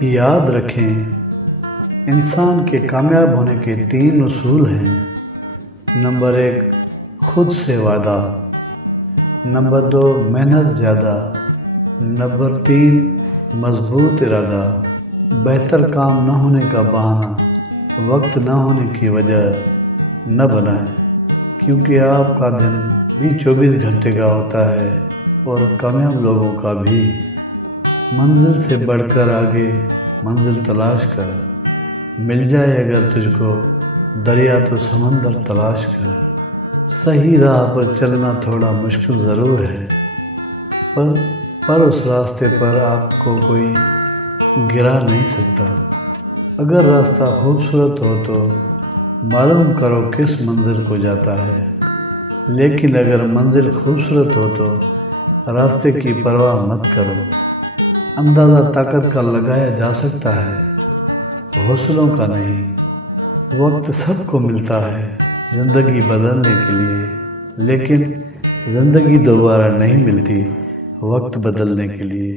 یاد رکھیں، انسان کے کامیاب ہونے کے 3 اصول ہیں۔ نمبر 1، خود سے وعدہ۔ نمبر 2، محنت زیادہ۔ نمبر 3، مضبوط ارادہ۔ بہتر کام نہ ہونے کا بہانہ وقت نہ ہونے کی وجہ نہ بنائیں، کیونکہ آپ کا دن بھی 24 گھنٹے کا ہوتا ہے اور کامیاب لوگوں کا بھی۔ منزل سے بڑھ کر آگے منزل تلاش کر، مل جائے اگر تجھ کو دریا تو سمندر تلاش کر۔ صحیح راہ پر چلنا تھوڑا مشکل ضرور ہے، پر اس راستے پر آپ کو کوئی گرا نہیں سکتا۔ اگر راستہ خوبصورت ہو تو معلوم کرو کس منزل کو جاتا ہے، لیکن اگر منزل خوبصورت ہو تو راستے کی پرواہ مت کرو۔ اندازہ طاقت کا لگایا جا سکتا ہے، حوصلوں کا نہیں۔ وقت سب کو ملتا ہے زندگی بدلنے کے لیے، لیکن زندگی دوبارہ نہیں ملتی وقت بدلنے کے لیے۔